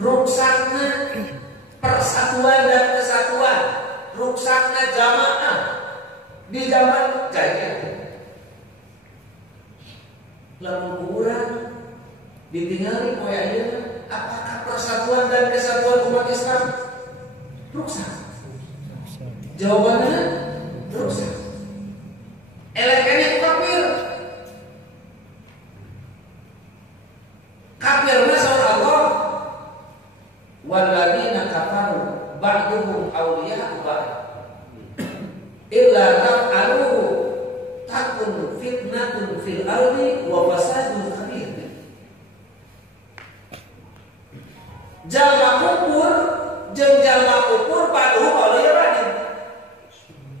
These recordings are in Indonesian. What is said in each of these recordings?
ruksakna persatuan dan kesatuan, ruksakna jamaah di zaman jahiliyah. Lamun kuburan ditinggali poe ayeuna, apakah persatuan dan kesatuan umat Islam rusak? Jawabannya rusak. Elekannya kafir. Kafirna saur Allah. Walladzina kafaru ba'duhum awliya'u ba'd. Illa taf'aluhu takun fitnatun fil ardi wa fasadun kabir. Jalma kufur jeung jalma kufur ba'duhum awliya'u ba'd.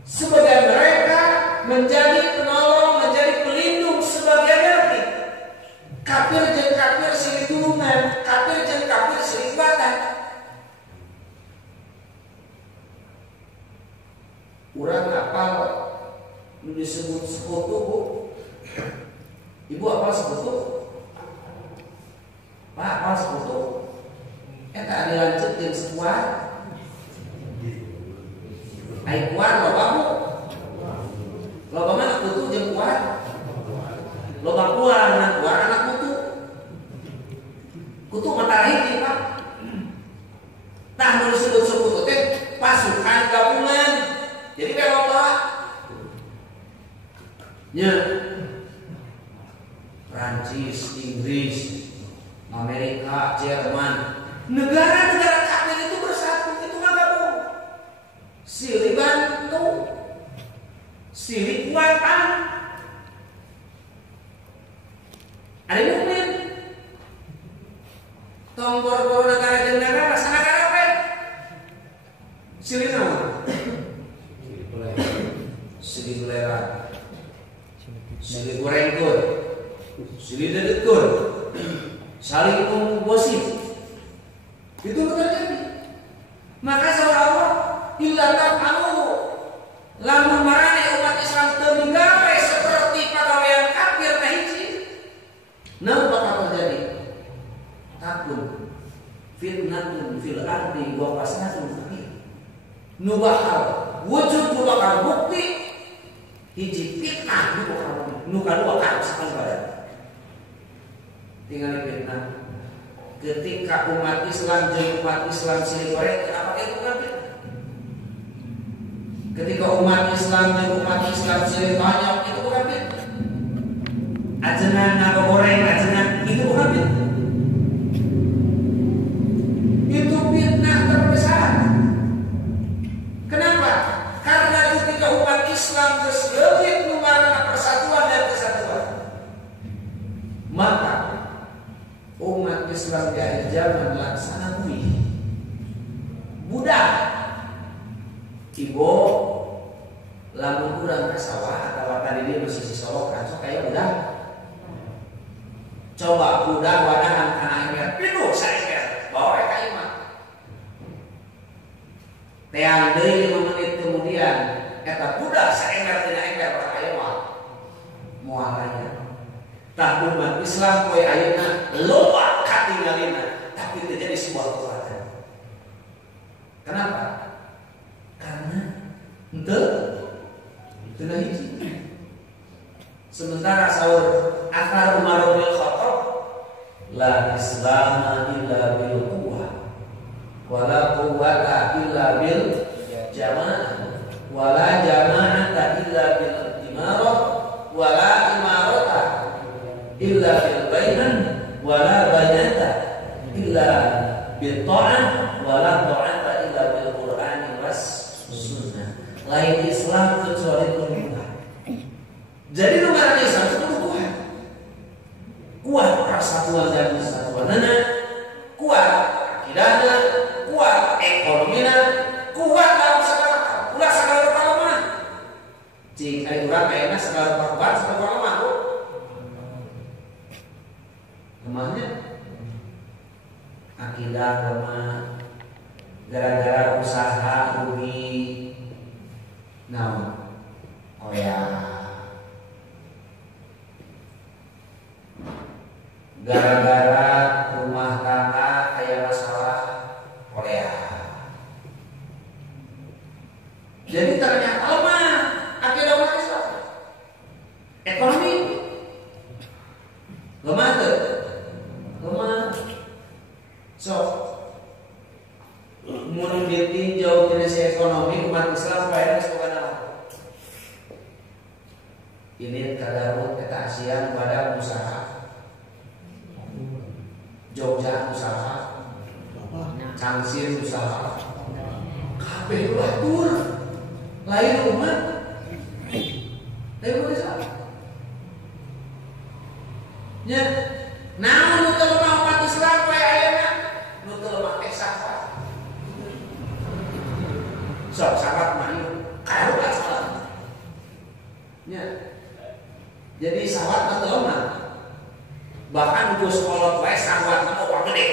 Sebagian mereka menjadi penolong, menjadi pelindung sebagian lagi. Kafir jeung kafir silih tulungan, kafir jeung kafir silih batang. Urang apal nu disebut sekutu, Bu. Ibu apal sekutu? Pak apal sekutu? Eta dilanjut jeung sekuat. Ai kuat loba Bu. Loba mah kutu jeung kuat. Loba kuat anak kutu. Kutu mata hiji, Pak. Tah nu disebut sekutu teh pasukan gabungan. Jadi kayak loba. Nya. Prancis, Inggris, Amerika, Jerman, negara-negara kafir itu bersatu, itu mah gabung. Silih bantu, silih kuatan. Ada mukmin. Tong boro-boro negara jeung negara, sanegara apa? Silih naon? Silih gulera, silih gorengkeun, silih dedetkeun, saling menggosip. Itu terjadi. Maka saur Allah illa taf'alu lamun marane umat Islam teu minggawe seperti pagawean kafir teh hiji. Naon bakal terjadi? Takun fitnatun fil ardi wa fasadun kabir. Nu bakal wujud, nu bakal bukti hiji fitnah, nu bakal nu kadua karusakan badan. Tinggal fitnah. Ketika umat Islam jeung umat Islam silih goreng, apa itu bukan fitnah? Ketika umat Islam jeung umat Islam silih banyak, itu bukan fitnah. Ajeuna ngagoreng, ajeuna itu bukan fitnah. Itu fitnah terbesar. Kenapa? Karena ketika umat Islam geus leuwih nu ngaranna persatuan dan kesatuan, maka umat Islam di akhir zaman laksana buih budak. Ibu lamun urang ka sawah atawa tadi dia masih sisolokan sok aya budak. Coba budak wadahan kana ember pinuh saember bawa ka imah. Teang deui 5 menit kemudian eta budak saember tina ember ka aya moal aya. Tah umat Islam poe ayeuna loba katinggalina, tapi terjadi sebuah kekuatan. Kenapa? Karena henteu hiji. Sementara saur akar Umar bin Khattab, la islama illa bil quwwah, wa la quwwata illa bil jamaah, wa la jama'ata illa bil imarah, wa la imarata illa bil bainan, wa la bainata illa bil ta'ah, wa la ta'ata illa bil Qur'ani was sunnah. Lain Islam kecuali Quran. Jadi negara Islam itu kuat. Kuat persatuan dan kesatuanana, kuat akidahna, kuat ekonomina, kuat dalam segala hal. Ulah segala perkara. Cing aya urang kayakna segala perkara segala mah. Lemahnya akidah lemah gara-gara usaha rugi. Nah, oh ya, gara-gara rumah tangga kayak masalah Ekonomi lemah tuh, lemah. So, mun ditinjau kondisi ekonomi umat Islam bae bukan apa. Ini tadarus kita asian pada usaha. Jogja usaha, Cangsir usaha, kabeh batur, lain umat, lain umat Islam. Ya, nah nu teu lemah umat Islam bae ayeuna, nu teu lemah teh sahabat. Sok sahabat mah ieu karunya salat. Ya. Jadi sahabat mah teu lemah. Bahkan Gus kolot wae sahabat mah uang gede.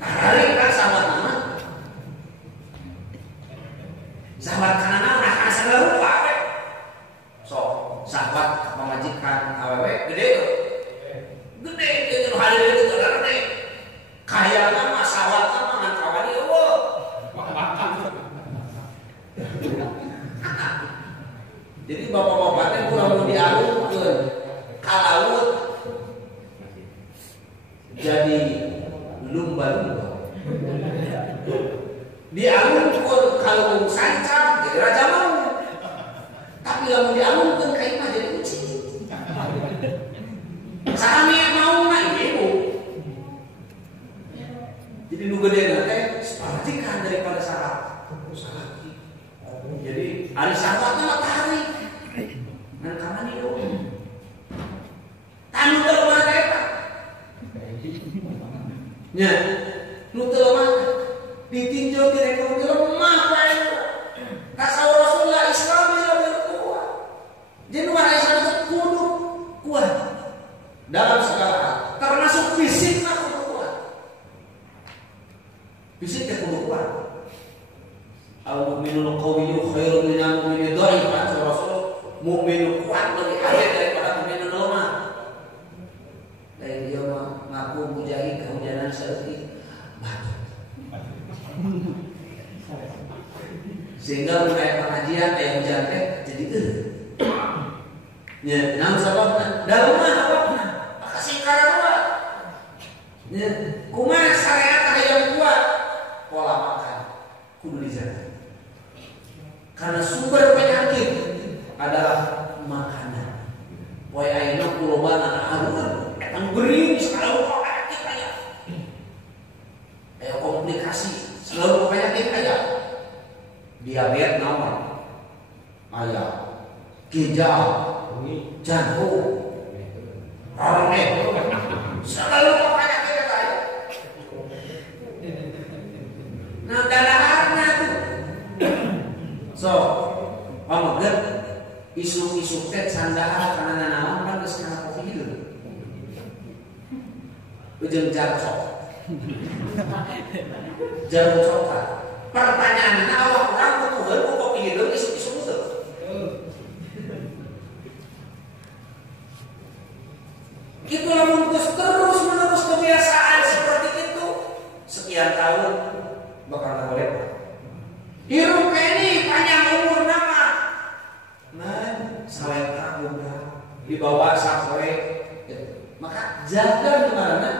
Tarik kan sahabat mah. Sahabat kanana nah kana sagala we. Sok sahabat pamajikan awewe gede tuh. Gede jeung hari itu gede. Kaya mah sahabat mah ngan kawan ieu eueuh. Jadi bapak-bapak teh kurang dialungkeun kalaut jadi lumba-lumba. Dialungkeun kalau sancang jadi raja mau. Tapi lamun dialungkeun ka imah jadi kucing. Sami mau mah ibu. Jadi nu gedena teh sepertikan daripada salah. Jadi ari sahabat mah tarik. Ngan ka mani yo. Tanu teu lemah eta. Nya, nu teu lemah ditinjau di ekonomi lemah bae. Kasaur Rasulullah Islam lebih kuat. Jadi wahai sahabat kudu kuat dalam segala hal, termasuk fisik mah kudu kuat. Fisik teh kudu kuat. Al-mu'minul qawiyyu khairun minal mu'minid dhaif. Rasul mukmin kuat lebih kaya daripada mukmin lemah. Dan dia ngaku mujahid kehujanan seperti batu. Sehingga mulai pengajian kayak hujan teh jadi ya, namun sababna dalemah apa? Kasih karena ya, kumaha syariat hayang kuat pola makan kudu dijaga. Karena sumber penyakit adalah makanan. Wai ayeuna kulobana aduh eta gering selalu penyakit aya. Aya komplikasi selalu penyakit aya. Diabetes naon? Aya. Ginjal, jantung, rorongeh. Selalu penyakit aya. Nah, dalaharna tuh. So, pamager isu-isu teh sandaha kana naon kan geus kana kopi hidup. Ujung jarcok. Jarcok. Pertanyaanna awak urang kuduheun ku kopi hidup isu-isu teu. Itu lamun terus-menerus kebiasaan seperti itu sekian tahun bakal boleh. Hirup ini panjang umur nama. Nah, saleh tahun dibawa sampai maka jaga gimana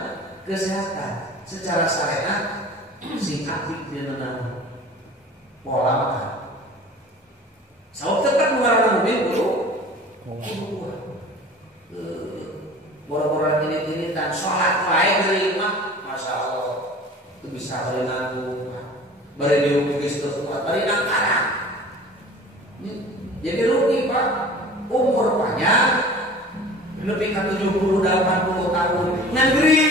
kesehatan secara syariat si aktif dia menang pola makan. Sabab tetap mengarang mobil dulu. Boro-boro ini dan sholat baik dari imam, masya Allah itu bisa beri nanggung. Bari diugi geus kuat, bari nangkarang. Jadi rugi Pak, umur panjang lebih ke 70 80 tahun ngangri.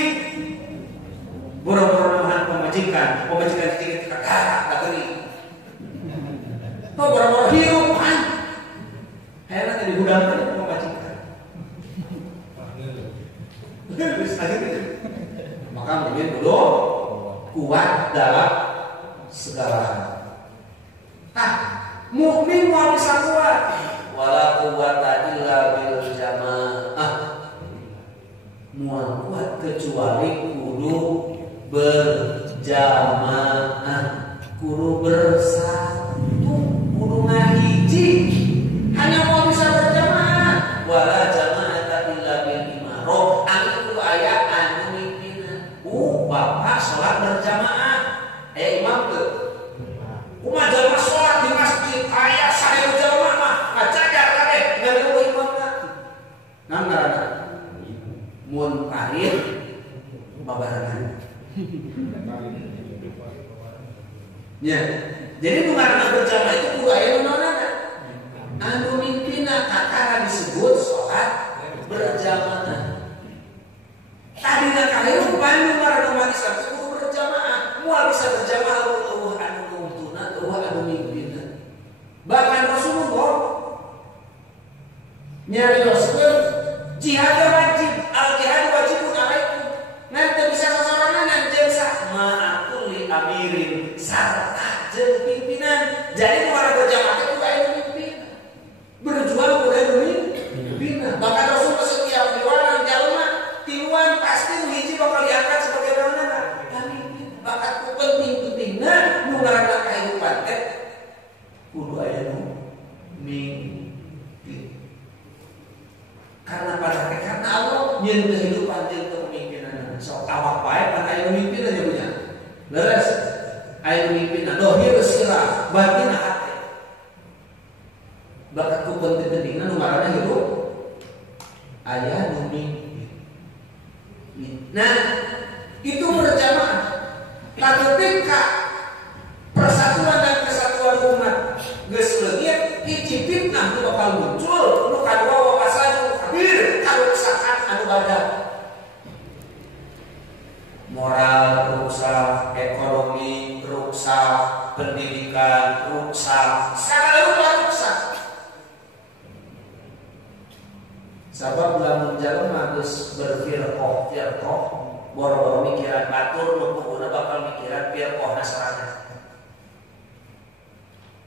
Boro-boro namahan pemajikan sedikit kakak geri. Kok boro-boro hirup kan? Heran tadi hudang tadi pemajikan. Maka mungkin dulu kuat dalam segala hal. Mukmin mau bisa kuat. Wala quwwata illa bil jamaah. Mual kuat kecuali kudu berjamaah, kudu bersatu, kudu ngahiji. Hanya mau bisa berjamaah babarengan. Ya, jadi mengarang berjamaah itu kudu aya naonana. Anu mimpina kakara disebut sholat berjamaah. Tadina kahirupan mengarang umat Islam itu kudu berjamaah. Moal bisa berjamaah eueuh anu nuntuna, eueuh anu mimpina. Bahkan Rasulullah nyarioskeun jihad wajib, al jihad wajibun alaikum. Nanti bisa sasarangan jeung ma'akul li amirin sarta jeung pimpinan. Jadi orang berjamaah itu kayak pimpinan. Berjuang kudu pimpinan. Bahkan Rasulullah setiap diwarang jalma tiluan pasti hiji bakal diangkat sebagai pimpinan. Pemimpin. Bahkan penting-pentingna nu ngaranna kehidupan teh kudu aya nu mimpin. Karena pada karena Allah nyeun kehidupan jeung kepemimpinan. Sok awak bae pan aya mimpin aja punya. Leres aya mimpin dohir sirah batin hati. Bakat ku penting-pentingna nu ngaranna hidup aya nu mimpin. Nah, itu berjamaah. Nah, ketika persatuan dan kesatuan umat geus leungit, hiji fitnah nu bakal muncul, nu kadua wawasan kabir, karuksakan anu badan. Moral rusak, ekonomi rusak, pendidikan rusak, segala rupa rusak. Sabab lamun jalma geus berfirqah, boro-boro mikiran batur, pokokna bakal mikiran firqah nasrani.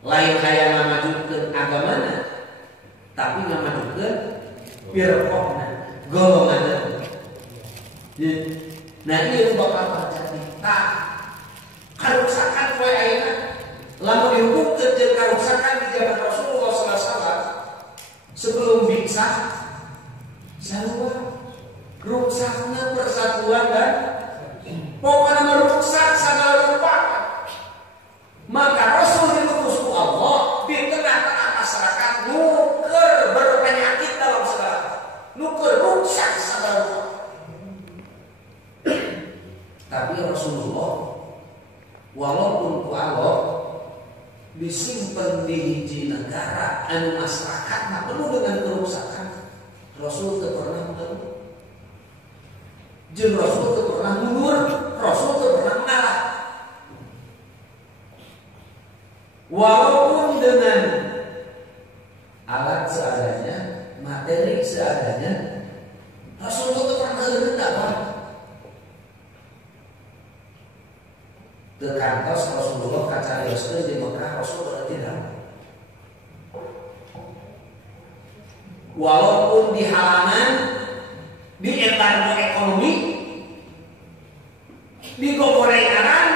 Lain kaya ngamajukeun agamana, tapi ngamajukeun firqahna, golonganna. Nah, ieu bakal terjadi. Tah, karuksakan poe ayeuna lamun dihukumkeun jeung karuksakan di zaman Rasulullah sallallahu alaihi wasallam sebelum biksa sarua ruksakna persatuan dan pokokna merusak sagala rupa. Maka Rasul diutus ku Allah di tengah-tengah masyarakat nuker berpenyakit dalam segala, nuker rusak sagala rupa. Tapi Rasulullah walaupun ku Allah disimpan di hiji negara anu masyarakat penuh dengan kerusakan, Rasul teu pernah mengeluh. Jeung Rasul teu pernah mundur, Rasul teu pernah mengalah. Walaupun dengan alat seadanya, materi seadanya, Rasul teu pernah rendah. Tekantos Rasulullah kacarioskeun di Mekah, Rasul tidak. Walaupun di halaman, di embargo ekonomi, di gorengan,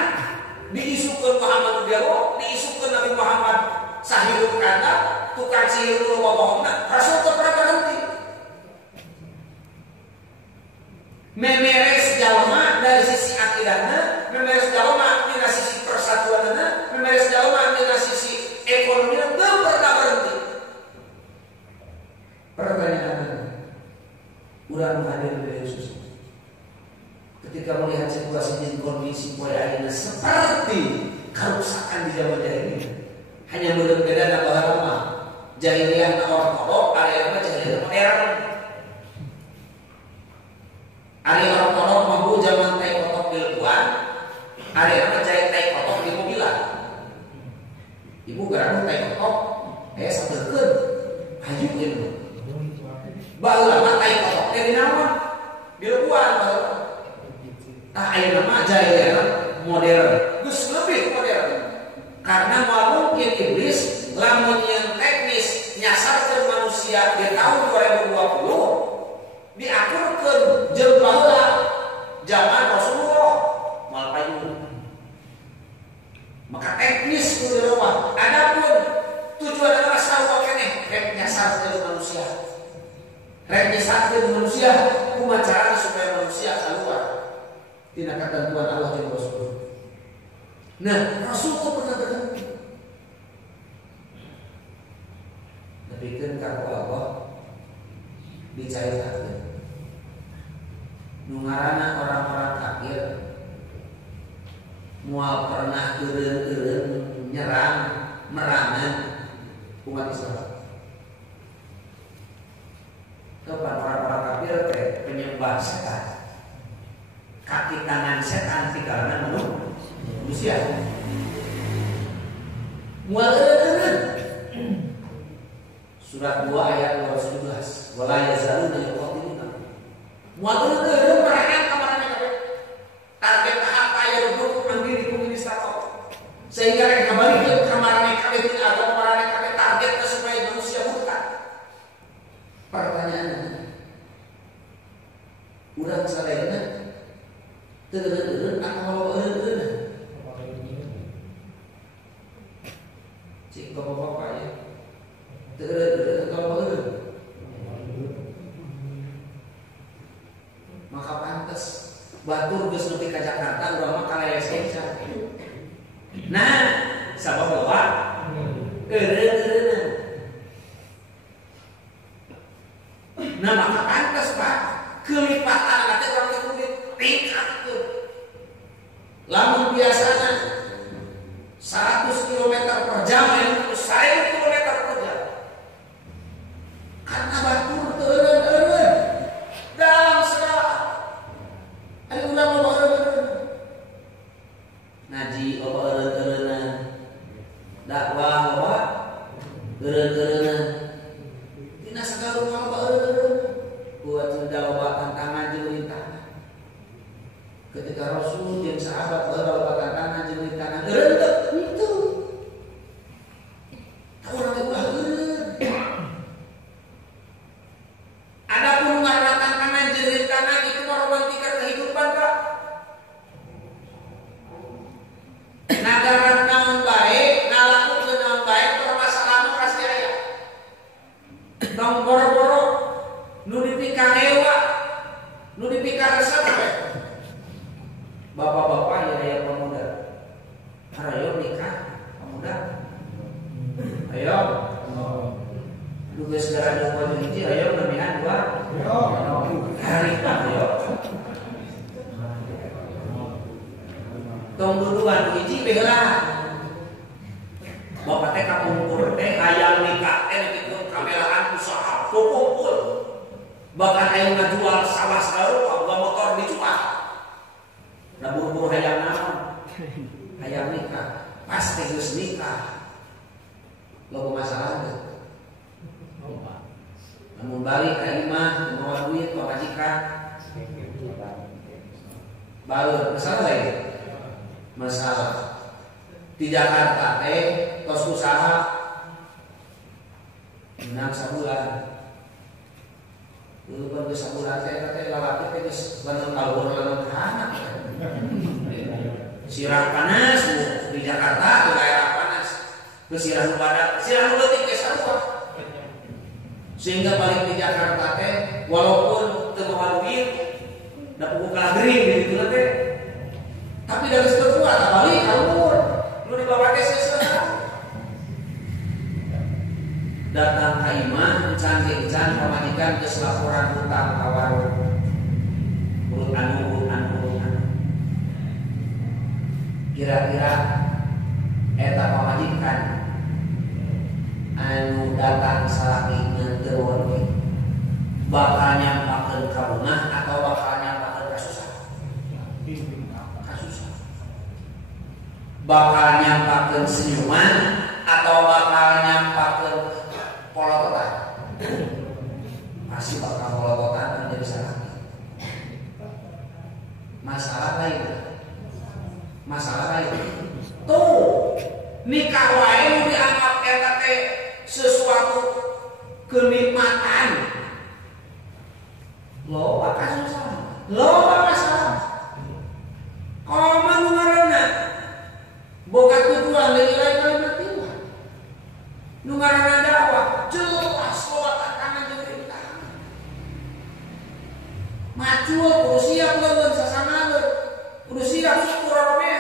diisukeun Muhammad Dewa, diisukeun Nabi Muhammad sahirul kata, tukang sihir nu bohongna, Rasul teu pernah berhenti. Memeres jalma dari sisi akidahna, memeres jalma dari sisi persatuanna, memeres jalma dari sisi ekonomi, teu pernah berhenti. Pertanyaan urang hadir di Yesus ketika melihat situasi dan kondisi poe ayeuna seperti kerusakan di zaman jahiliyah, hanya berbeda dan bahagia. Jahiliyah ortodok, ayeuna jahiliyah modern. Ari ortodok mampu zaman tai kotok di lebuan, ayeuna jahit tai kotok di mobilan. Ibu garang tai kotok, sabeurkeun hayu ieu. Baheula tai kotok teh di naon? Di lebuan baheula. Tah ayeuna mah jahiliyah modern, geus lebih modern. Karena moal mungkin iblis lamun yang teknis nyasarkeun manusia di tahun 2020 diakurkeun jeung baheula zaman Rasulullah moal payung. Maka teknis kudu dirubah. Adapun tujuan adalah sarua keneh rek nyasarkeun manusia. Rek nyasarkeun manusia kumaha carana supaya manusia keluar tina ketentuan Allah jeung Rasul. Nah, Rasul itu pernah berhenti. Nepikeun ka Allah dicairkeun. Nu ngaranna orang-orang kafir mual pernah eureun nyerang merangan umat Islam. Kepada para kafir teh penyembah setan. Kaki tangan setan tinggalan manusia. Mual eureun. Surat 2 ayat 211. Wala yazaluna yuqatiluna. Mual eureun merangan kamarana kabeh. Target apa ya rubuk mandiri komunis takok. Sehingga rek kabalikeun kamarana kabeh teh agama marana kabeh targetna supaya manusia murtad. Pertanyaannya, urang sadayana teu eureun atau eureun? Cik bapak-bapak ya. Teu eureun atau eureun? Maka pantes batur geus nepi ka Jakarta urang mah kaleles kencan. Nah, sabab loba eureun-eureun. Nah, maka pantes Pak, kelipatan nanti orang teh kudu tingkatkeun. Lamun biasana 100 km per jam yang 1000 km per jam. Karena batur teu eureun-eureun. Dalam segala ari urang loba eureun-eureun. Ngaji loba eureun-eureun. Dakwah loba eureun-eureun. Dina sagala rupa loba eureun-eureun. Buat sudah loba tantangan jeung rintangan. Ketika Rasul jeung sahabat loba tantangan jeung rintangan eureun teu itu. Urang teh ulah eureun. Adapun ngaranna tantangan jeung rintangan itu romantika kehidupan Pak. Nagara naon bae, ngalakukeun naon bae permasalahan pasti aya. Tong boro-boro nu dipikar ewa, nu dipikar resep we. Bapak-bapak ya aya pemuda. Hayo nikah pemuda. Ayo. Lu geus gara dua hiji ayo namian dua. Hari ayo. Tong duduan hiji beula. Bapak teh kapungkur teh hayang nikah teh dipikeun kamelaan usaha kumpul. Bahkan hayang ngajual sawah sagala gua motor dijual. Da buru-buru hayang naon? Hayang nikah. Pasti geus nikah. Loba masalah teh. Namun balik ka imah bawa duit ka majikan. Baeur masalah lagi. Masalah di Jakarta teh tos usaha menang sabulan. Lu baru sabulan teh lalaki teh geus beunang kalur leungeun anak. Sirah panas di Jakarta teu daerah panas. Geus sirah nu badak, sirah nu leutik geus sarua. Sehingga balik di Jakarta teh walaupun teu mawa duit da puguh kalagering di ditu teh. Tapi dari situ kuat balik kalur. Lu dibawa ke sesuatu. Datang ka imah can pamajikan geus laporan hutang ka warung. Urutan. Kira-kira eta pamajikan anu datang salaki teu we bakal nyampakeun ka beunah atau bakal nyampakeun ka susah? Bakal nyampakeun senyuman atau bakal nyampakeun polototan? Pasti bakal polototan jadi salaki. Masalah lain. Tuh, nikah wae nu dianggap eta teh sesuatu kenikmatan. Loba kasusah. Loba masalah. Kalau manu ngaranna boga tujuan dari lain kalimat tiwa. Nu ngaranna dakwah jelas loba tantangan jeung rintangan. Macul kudu siap leun sasanaeun. Kudu siap syukur romeh.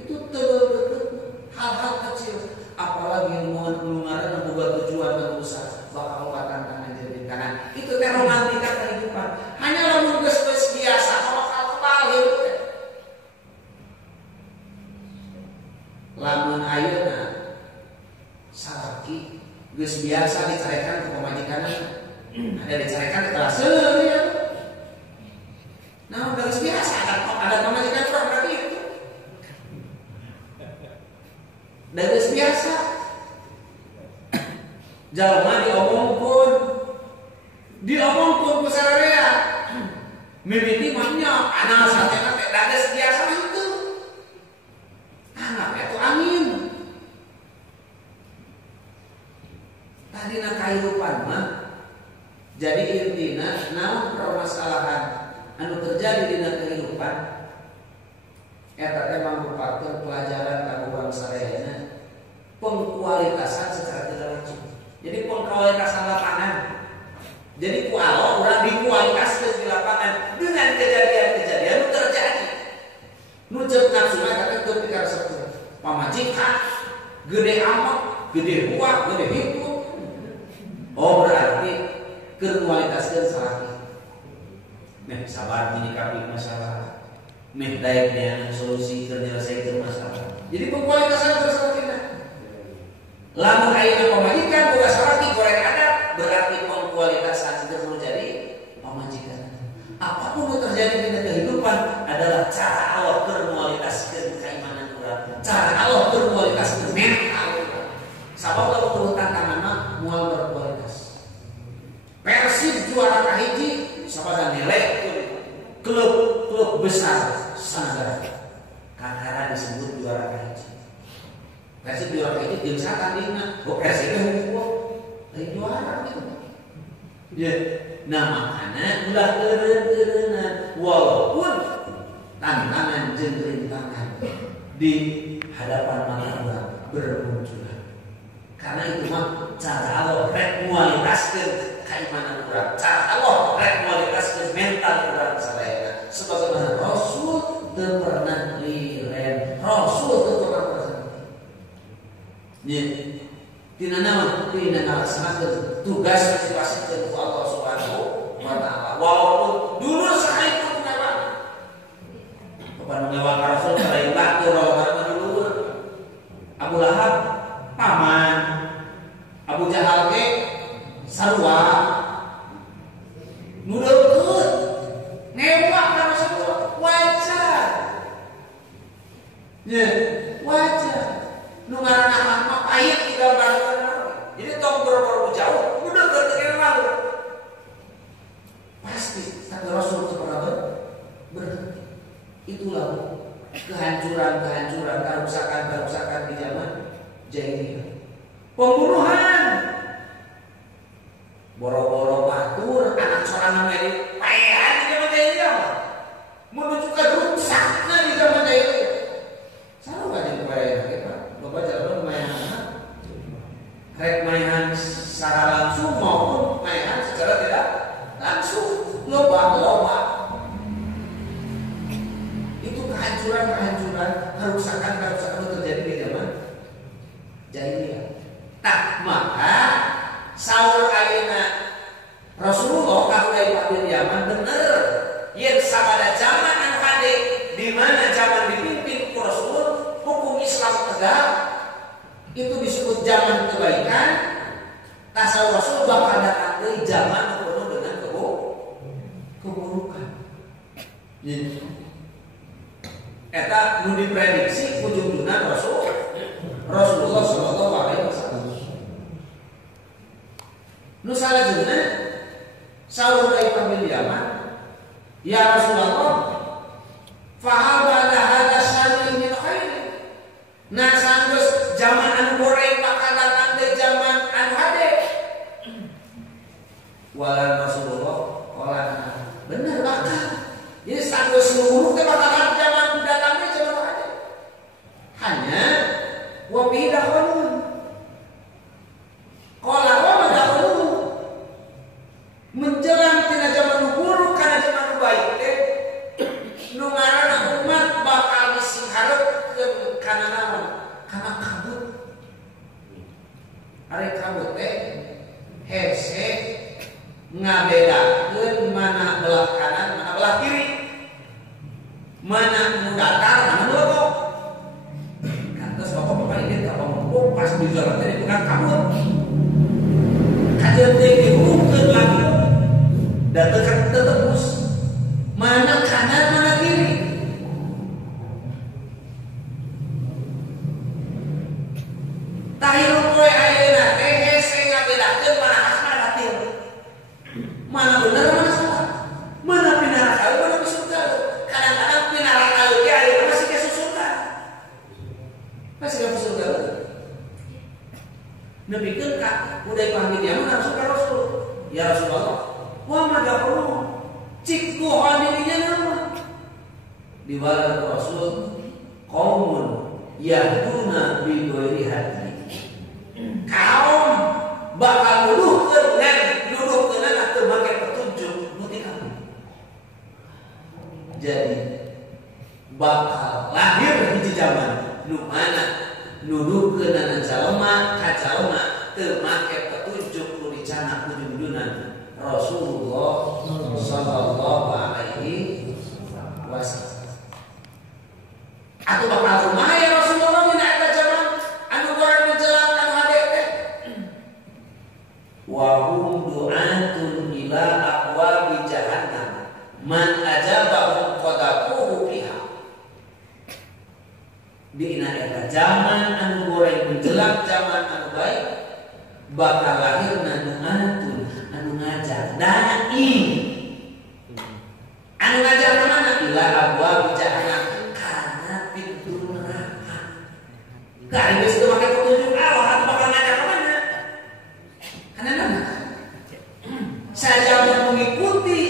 Itu hal-hal kecil. Apalagi nu ngaranna boga tujuan dan usaha bakal loba tantangan jeung rintangan. Itu teh romantika kehidupan. Hanya lamun geus biasa bakal dari carikan kelas ya. Nah, udah biasa ada pemajikan kurang berarti itu. Dari biasa. Jalma diomongkeun ku sararea. Mimiti mahnya anak satena teh dages biasa itu. Anak itu angin. Tadina kahirupan mah jadi intina naon permasalahan anu terjadi dina kehidupan eta teh mangrupakeun pelajaran kanggo bangsa sadayana pengkualitasan secara tidak langsung. Jadi pengkualitasan lapangan. Jadi ku Allah urang dikualitaskeun di lapangan dengan kejadian-kejadian nu terjadi. Nu ceuk nafsuna tapi teu pikir saeutik. Pamajikan gede amat, gede buah, gede hidup. Oh berarti kualitaskeun salah. Meh sabar menyikapi masalah. Meh daek neangan solusi keur nyelesaikeun masalah. Jadi pengkualitasan terus saeutik. Lamun ayeuna pamajikan boga sarati goreng adat berarti pengkualitasan terus jadi pamajikan. Apapun yang terjadi di kehidupan adalah cara Allah berkualitaskeun keimanan urang. Cara Allah berkualitaskeun mental urang. Sabab lamun tantanganna moal berkualitas. Persib juara kahiji sabada nilai klub besar sanagara. Kakara disebut juara kahiji. Persib juara kahiji jeung satandingna, kok Persib hukum lain juara gitu. Ya, nah makanya ulah eureun-eureunnan walaupun tantangan jeung rintangan di hadapan mata urang bermunculan. Karena itu mah cara Allah rek mualitaskeun keimanan urang. Cara Allah rek mualitaskeun mental urang sadayana. Sebagaimana Rasul teu pernah liren, Rasul teu pernah berhenti. Nya tina naon? Tina ngalaksanakeun tugas masing-masing ku Allah Subhanahu wa taala. Walaupun dulu sahaipun mewah. Kepada mewah Rasul kalain batur karena dulu Abu Lahab paman, Abu Jahal ke sarua nu deukeut newak kana sarua wajar. Nya wajar. Nu ngaranna mah pahit tinggal bareng. Jadi tong boro-boro jauh udah ketekan lalu. Pasti kata Rasul pernah berhenti. Itulah kehancuran, kerusakan di zaman jahiliyah. Pembunuhan. Boro-boro batur anak sorangan meri paehan di zaman jahiliyah. Menunjukkan rusaknya di zaman jahiliyah. Salah enggak paehan kita? Bapak jalan mainan. Rek mainan secara langsung maupun mainan secara tidak langsung. Loba. Itu kehancuran, kerusakan terjadi di zaman jahiliyah. Nah, maka saur ayeuna Rasulullah kaulai patin Yaman bener yen sabada zaman anu hade di mana zaman dipimpin ku Rasul hukum Islam tegak itu disebut zaman kebaikan. Tasawuf Rasul bakal datang deui zaman penuh dengan keburukan. Jadi eta nu diprediksi ujung-ujungna Rasulullah sallallahu alaihi wasallam. Nu salajengna saur dari pamil Yaman, ya Rasulullah, fahal ba'da hadza syai'un min khairin. Nah sanggeus zaman anu goreng bakal datang teh zaman anu hade. Wala Rasulullah qala bener bakal. Jadi sanggeus seluruh teh bakal zaman datang teh zaman hade. Hanya wa bidahun. Qala wa bidahun. Menjelang tina zaman buruk kana zaman baik teh nu ngaranna umat bakal disingharepkeun kana naon? Kana kabut. Ari kabut teh hese ngabedakeun mana belah kanan, mana belah kiri. Mana nu datar, mana nu lembab. Kantos bapak-bapak ini ka pamupuk pas di jalan teh bukan kabut. Kajeun teh dihurungkeun langsung Mana benar mana salah. Mana pinara kalau mana ke surga. Kadang-kadang pinara kalau dia masih ke surga. Masih ke surga. Nabi kan udah panggil dia mana surga Rasul. Ya Rasulullah. Wah mada perlu. Cik Tuhan dirinya nama. Di balik Rasul qaumun yahduna bi ghairi hadi. Kaum bakal nuduhkeun atau make petunjuk putih kamu. Jadi bakal lahir di zaman nu mana nuduhkeun jalema ka jalema teu make petunjuk nu dicana ujung-ujungna Rasulullah sallallahu alaihi wasallam. Atau bakal kumaha ya Rasulullah dina eta zaman anu goreng menjelang anu hade teh. Wa hum du'atun ila aqwabi jahannam man ajabahum qadaquhu fiha. Dina eta zaman anu goreng menjelang zaman anu baik bakal lahirna du'atun anu ngajak dai. Anu ngajak mana? Ila aqwabi jahannam. Gak bisa pakai petunjuk Allah atau bakal ngajak kemana? Karena nama saja mengikuti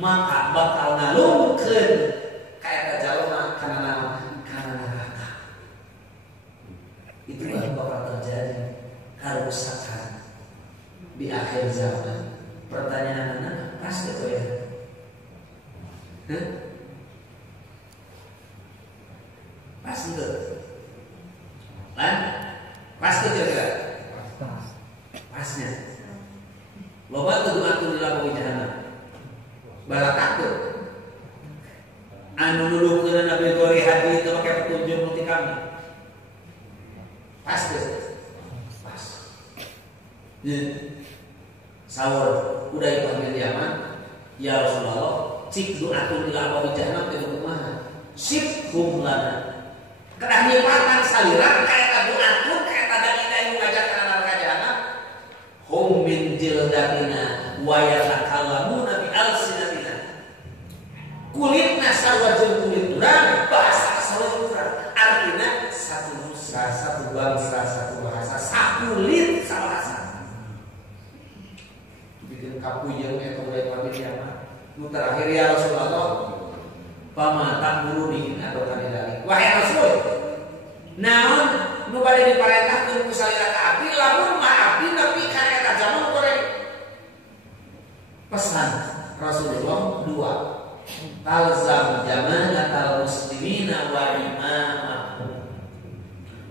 maka bakal nalungkeun kayak jalma karena nama karena neraka. Itu yang bakal terjadi kerusakan di akhir zaman. Pertanyaan anak pasti itu ya. Pasti itu. Pas kira-kira pasnya loba tuh atuh di lapangan jahannam bala takut anu nulukeun Nabi Gori hadi itu pakai petunjuk nuti kami pas sahur udah dipanggil Yaman ya Rasulullah cik du'atun ila lapangan jahannam teh kumaha sip hum lana kedah nyipatan saliran kayak tabuatun kayak tanda indah yang ngajak anak kajanan hum min jildatina wa yatakallamuna bi alsinatina kulitna sarwajul kulit urang bahasa sarwajul urang artinya satu nusa satu bangsa satu bahasa sakulit sabahasa bikin kapuyeng eta mulai pamit mah nu terakhir ya Rasulullah pamata buru bikin atau kandidat wahai Rasul naon nu bade diparentahkeun ku salira ka abdi lamun mah abdi nepi ka eta zaman goreng pesan Rasulullah 2 talzam jamanatal muslimina wa imamahum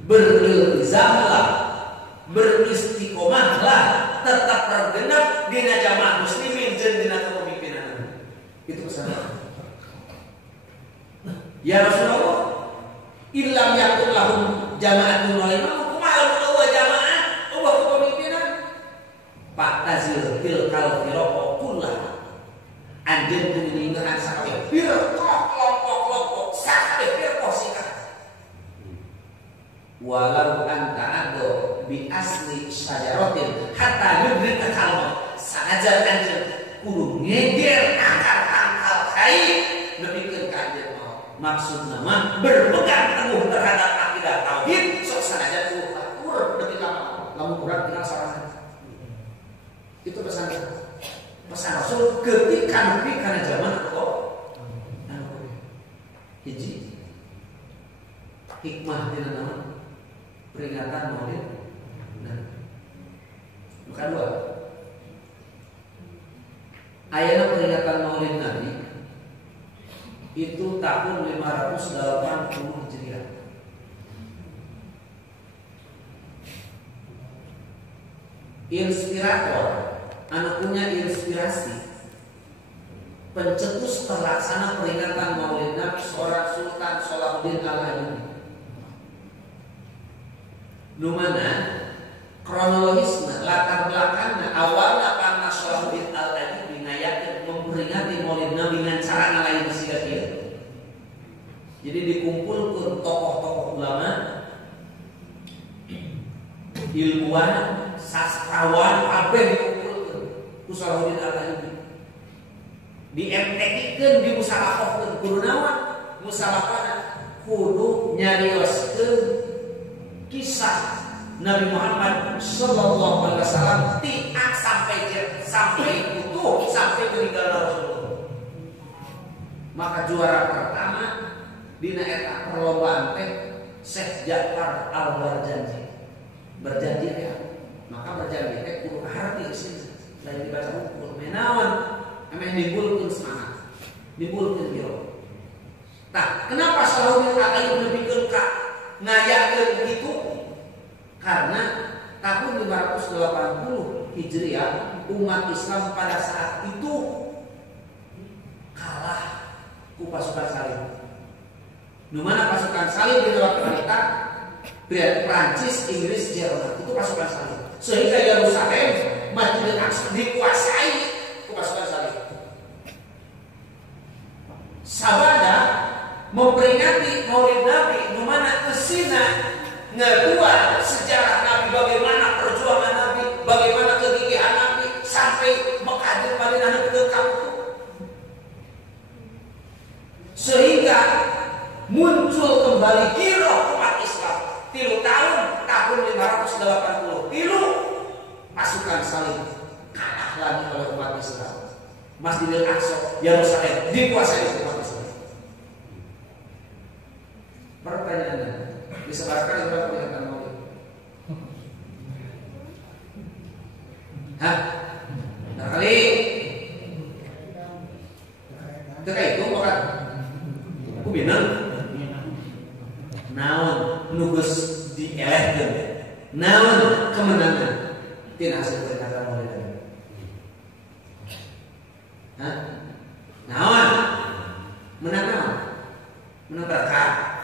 berilzamlah beristiqomahlah tetap tergenap dina jamaah muslimin jeung dina kepemimpinan itu pesan ya Rasulullah, illam yakun lahum jama'atun wa imam, kumaha lamun jamaah, eueuh kepemimpinan. Pak Tazil tilkal firqa kullah. Anjeun teu ninggalkeun sakabeh firqa kelompok-kelompok sakabeh firqa sikap. Walau anta ado bi asli syajaratin hatta yudrika kalma sanajan anjeun kudu ngeger akar-akar kai nepikeun ka anjeun. Maksud nama berpegang teguh terhadap akidah tauhid sok sanajan tuh akur demi lama lamun urang tinggal salah. Itu pesan Rasul ketika nepi kana zaman kok hiji hikmah dina nama peringatan Maulid. Nah, kedua ayana peringatan Maulid Nabi itu tahun 580 Hijriah. Inspirator anu punya inspirasi pencetus pelaksana peringatan Maulid Nabi seorang Sultan Salahuddin Al-Ayyubi. Nu mana kronologisna latar belakangna awalna karena Salahuddin Al-Ayyubi ngayakeun memperingati Maulid Nabi dengan cara lain siga kieu. Jadi dikumpulkan tokoh-tokoh ulama, ilmuwan, sastrawan, kabeh dikumpulkan ku Salahuddin Al-Ayyubi. Di MTQ-keun di musalakohkeun kudu naon? Musalahana kudu nyarioskeun kisah Nabi Muhammad sallallahu alaihi wasallam tiak sampai utuh sampai meninggal Rasulullah. Maka juara pertama dina eta perlombaan teh Syekh Ja'far Al-Barjanji. Berjanji ya. Maka berjanji teh kudu harti sih. Lain dibaca hukum menawan emeh nimbulkeun semangat. Nimbulkeun giro. Tah, kenapa Salahuddin Al-Ayyubi nepikeun ka ngayakeun kitu? Karena tahun 580 Hijriah umat Islam pada saat itu kalah ku pasukan Salib. Di mana pasukan Salib di luar Amerika, Prancis, Inggris, Jerman itu pasukan Salib. Sehingga Yerusalem, Masjidil Aqsa dikuasai ku pasukan Salib. Sabada memperingati Maulid Nabi, di mana kesina ngebuat sejarah Nabi, bagaimana perjuangan Nabi, bagaimana kegigihan Nabi sampai Mekah dan Madinah dekam itu, sehingga muncul kembali giroh umat Islam. 3 tahun 580 pasukan Salib kalah lagi oleh umat Islam. Masjidil Aqsa Yerusalem dikuasai umat Islam. Pertanyaannya, disebarkan berapa peringatan Maulid? Hah? Barangkali terkait itu bukan kubinang naon nugas dielehkeun naon kemenangan tina hasil peringatan Maulid. Hah? Naon? Menang naon? Menang berkah.